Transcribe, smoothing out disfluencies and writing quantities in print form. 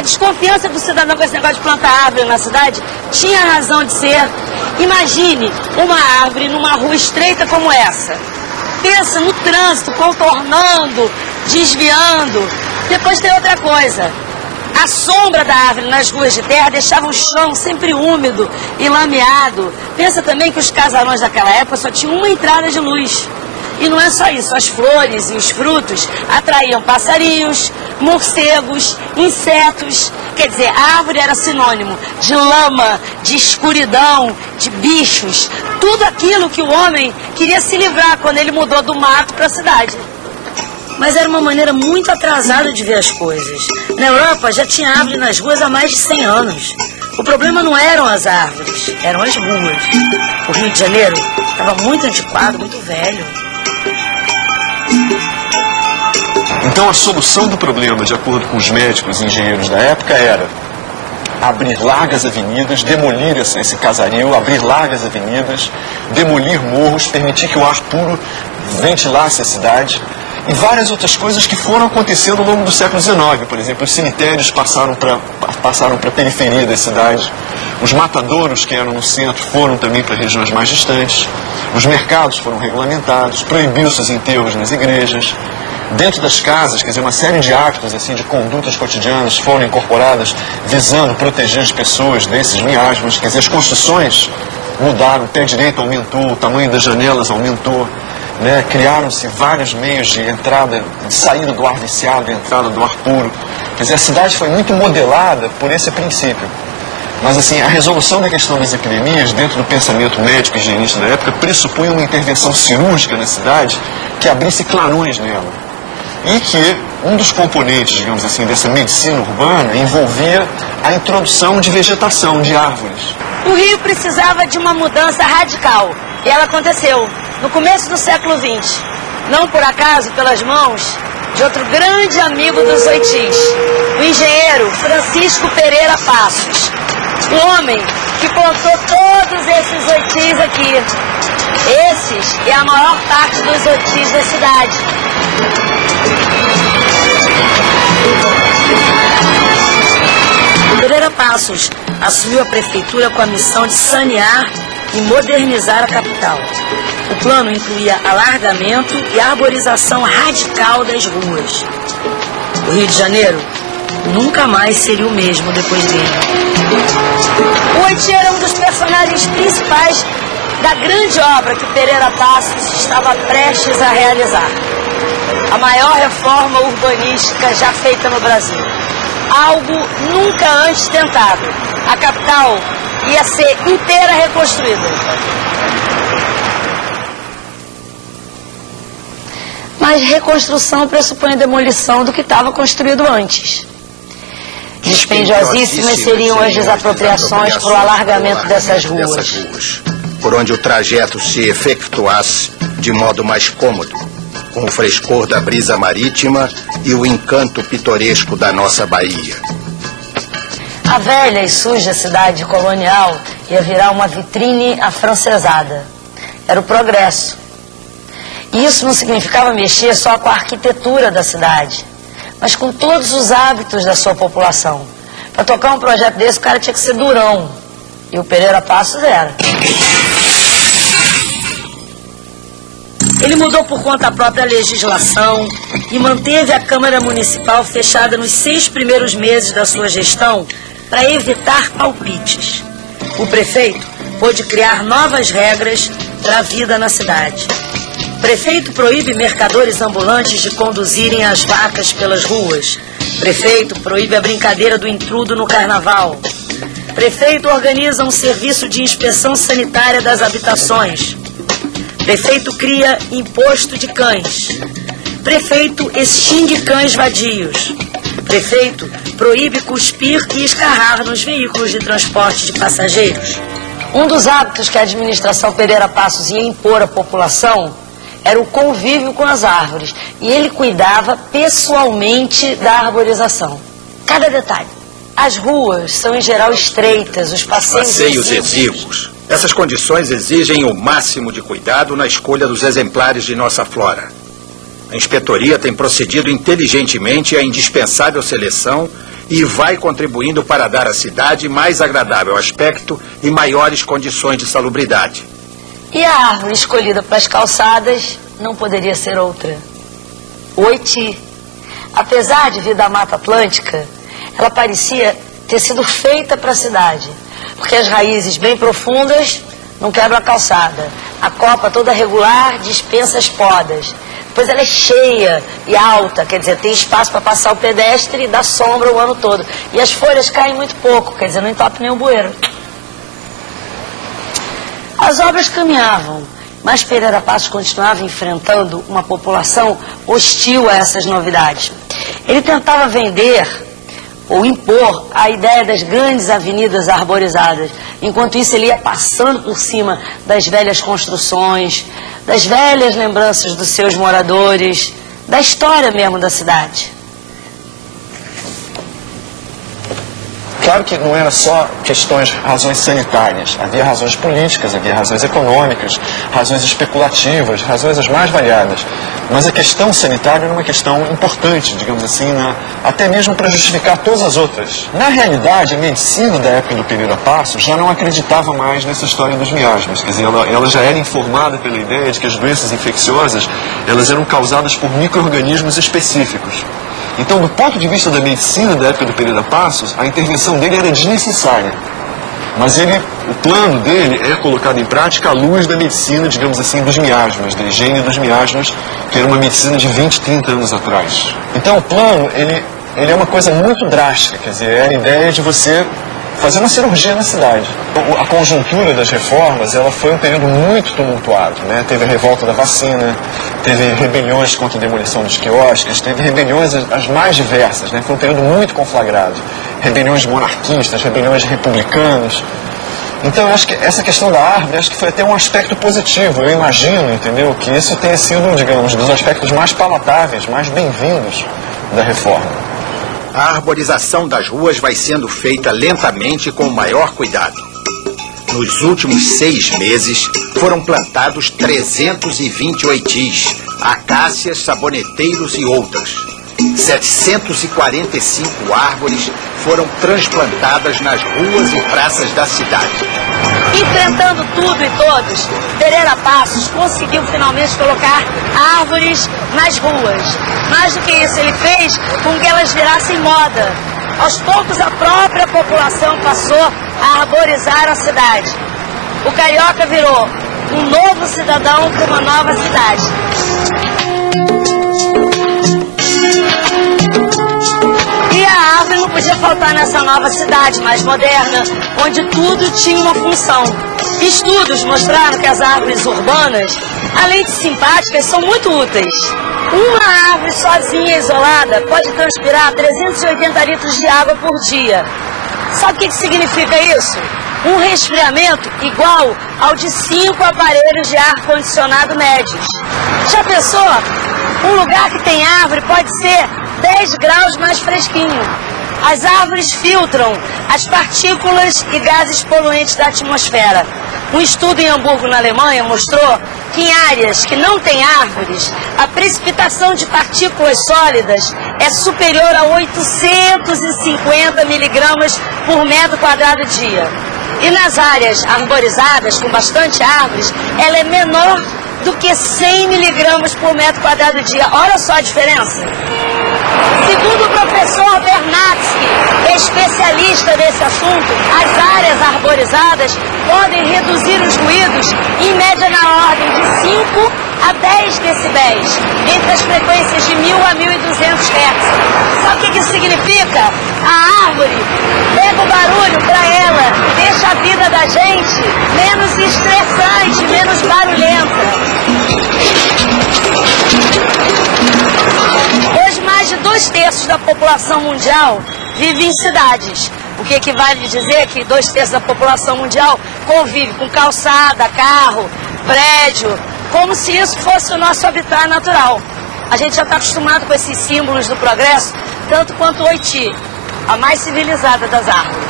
A desconfiança do cidadão com esse negócio de plantar árvore na cidade tinha razão de ser. Imagine uma árvore numa rua estreita como essa. Pensa no trânsito, contornando, desviando. Depois tem outra coisa. A sombra da árvore nas ruas de terra deixava o chão sempre úmido e lameado. Pensa também que os casarões daquela época só tinham uma entrada de luz. E não é só isso, as flores e os frutos atraíam passarinhos, morcegos, insetos. Quer dizer, a árvore era sinônimo de lama, de escuridão, de bichos. Tudo aquilo que o homem queria se livrar quando ele mudou do mato para a cidade. Mas era uma maneira muito atrasada de ver as coisas. Na Europa já tinha árvore nas ruas há mais de 100 anos. O problema não eram as árvores, eram as ruas. O Rio de Janeiro estava muito antiquado, muito velho. Então a solução do problema, de acordo com os médicos e engenheiros da época, era abrir largas avenidas, demolir esse casario, abrir largas avenidas, demolir morros, permitir que o ar puro ventilasse a cidade e várias outras coisas que foram acontecendo ao longo do século XIX. Por exemplo, os cemitérios passaram para a periferia da cidade, os matadouros que eram no centro foram também para regiões mais distantes, os mercados foram regulamentados, proibiu-se os enterros nas igrejas. Dentro das casas, quer dizer, uma série de hábitos, assim, de condutas cotidianas foram incorporadas visando proteger as pessoas desses miasmas. Quer dizer, as construções mudaram, o pé direito aumentou, o tamanho das janelas aumentou, né? Criaram-se vários meios de entrada, de saída do ar viciado, entrada do ar puro. Quer dizer, a cidade foi muito modelada por esse princípio. Mas, assim, a resolução da questão das epidemias, dentro do pensamento médico e higienista da época, pressupunha uma intervenção cirúrgica na cidade que abrisse clarões nela. E que um dos componentes, digamos assim, dessa medicina urbana envolvia a introdução de vegetação, de árvores. O Rio precisava de uma mudança radical, e ela aconteceu no começo do século XX. Não por acaso, pelas mãos de outro grande amigo dos Oitis, o engenheiro Francisco Pereira Passos. O homem que plantou todos esses Oitis aqui. Esses é a maior parte dos Oitis da cidade. Pereira Passos assumiu a prefeitura com a missão de sanear e modernizar a capital. O plano incluía alargamento e arborização radical das ruas. O Rio de Janeiro nunca mais seria o mesmo depois dele. O Oiti era um dos personagens principais da grande obra que Pereira Passos estava prestes a realizar. A maior reforma urbanística já feita no Brasil. Algo nunca antes tentado. A capital ia ser inteira reconstruída. Mas reconstrução pressupõe a demolição do que estava construído antes. Dispendiosíssimas seriam as desapropriações para o alargamento dessas ruas, por onde o trajeto se efetuasse de modo mais cômodo, com o frescor da brisa marítima e o encanto pitoresco da nossa Bahia. A velha e suja cidade colonial ia virar uma vitrine afrancesada. Era o progresso. E isso não significava mexer só com a arquitetura da cidade, mas com todos os hábitos da sua população. Para tocar um projeto desse, o cara tinha que ser durão. E o Pereira Passos era. Ele mudou por conta própria a legislação e manteve a Câmara Municipal fechada nos 6 primeiros meses da sua gestão para evitar palpites. O prefeito pôde criar novas regras para a vida na cidade. O prefeito proíbe mercadores ambulantes de conduzirem as vacas pelas ruas. O prefeito proíbe a brincadeira do intrudo no carnaval. O prefeito organiza um serviço de inspeção sanitária das habitações. Prefeito cria imposto de cães. Prefeito extingue cães vadios. Prefeito proíbe cuspir e escarrar nos veículos de transporte de passageiros. Um dos hábitos que a administração Pereira Passos ia impor à população era o convívio com as árvores. E ele cuidava pessoalmente da arborização. Cada detalhe. As ruas são em geral estreitas, os passeios exíguos. Essas condições exigem o máximo de cuidado na escolha dos exemplares de nossa flora. A inspetoria tem procedido inteligentemente à indispensável seleção e vai contribuindo para dar à cidade mais agradável aspecto e maiores condições de salubridade. E a árvore escolhida para as calçadas não poderia ser outra. O Oiti. Apesar de vir da Mata Atlântica, ela parecia ter sido feita para a cidade, porque as raízes bem profundas não quebram a calçada. A copa toda regular dispensa as podas. Depois ela é cheia e alta, quer dizer, tem espaço para passar o pedestre e dá sombra o ano todo. E as folhas caem muito pouco, quer dizer, não entope nem o bueiro. As obras caminhavam, mas Pereira Passos continuava enfrentando uma população hostil a essas novidades. Ele tentava vender ou impor a ideia das grandes avenidas arborizadas. Enquanto isso, ele ia passando por cima das velhas construções, das velhas lembranças dos seus moradores, da história mesmo da cidade. Claro que não era só razões sanitárias, havia razões políticas, havia razões econômicas, razões especulativas, razões as mais variadas. Mas a questão sanitária era uma questão importante, digamos assim, até mesmo para justificar todas as outras. Na realidade, a medicina da época do Pereira Passos já não acreditava mais nessa história dos miasmas. Quer dizer, ela já era informada pela ideia de que as doenças infecciosas elas eram causadas por micro-organismos específicos. Então, do ponto de vista da medicina da época do Pereira Passos, a intervenção dele era desnecessária. Mas o plano dele é colocado em prática à luz da medicina, digamos assim, dos miasmas, da higiene dos miasmas, que era uma medicina de 20, 30 anos atrás. Então, o plano, ele é uma coisa muito drástica, quer dizer, é a ideia de você fazer uma cirurgia na cidade. A conjuntura das reformas, ela foi um período muito tumultuado, né? Teve a revolta da vacina, teve rebeliões contra a demolição dos quiosques, teve rebeliões as mais diversas, né? Foi um período muito conflagrado. Rebeliões monarquistas, rebeliões de republicanos. Então, eu acho que essa questão da árvore, acho que foi até um aspecto positivo. Eu imagino, entendeu, que isso tenha sido, digamos, dos aspectos mais palatáveis, mais bem-vindos da reforma. A arborização das ruas vai sendo feita lentamente e com o maior cuidado. Nos últimos 6 meses, foram plantados 320 oitis, acácias, saboneteiros e outras. 745 árvores foram transplantadas nas ruas e praças da cidade. Enfrentando tudo e todos, Pereira Passos conseguiu finalmente colocar árvores nas ruas. Mais do que isso, ele fez com que elas virassem moda. Aos poucos, a própria população passou a arborizar a cidade. O carioca virou um novo cidadão para uma nova cidade. E a árvore não podia faltar nessa nova cidade mais moderna, onde tudo tinha uma função. Estudos mostraram que as árvores urbanas, além de simpáticas, são muito úteis. Uma árvore sozinha, isolada, pode transpirar 380 litros de água por dia. Sabe o que significa isso? Um resfriamento igual ao de 5 aparelhos de ar-condicionado médios. Já pensou? Um lugar que tem árvore pode ser 10 graus mais fresquinho. As árvores filtram as partículas e gases poluentes da atmosfera. Um estudo em Hamburgo, na Alemanha, mostrou que em áreas que não têm árvores, a precipitação de partículas sólidas é superior a 850 miligramas por metro quadrado dia. E nas áreas arborizadas, com bastante árvores, ela é menor do que 100 miligramas por metro quadrado dia. Olha só a diferença. Segundo o professor Bernatsky, especialista nesse assunto, as áreas arborizadas podem reduzir os ruídos em média na ordem de 5 a 10 decibéis, entre as frequências de 1000 a 1200 Hz. Sabe o que isso significa? A árvore pega o barulho para ela, deixa a vida da gente menos estressante, menos barulhenta. Hoje, mais de 2/3 da população mundial vive em cidades, o que equivale a dizer que 2/3 da população mundial convive com calçada, carro, prédio, como se isso fosse o nosso habitat natural. A gente já está acostumado com esses símbolos do progresso, tanto quanto o Oiti, a mais civilizada das árvores.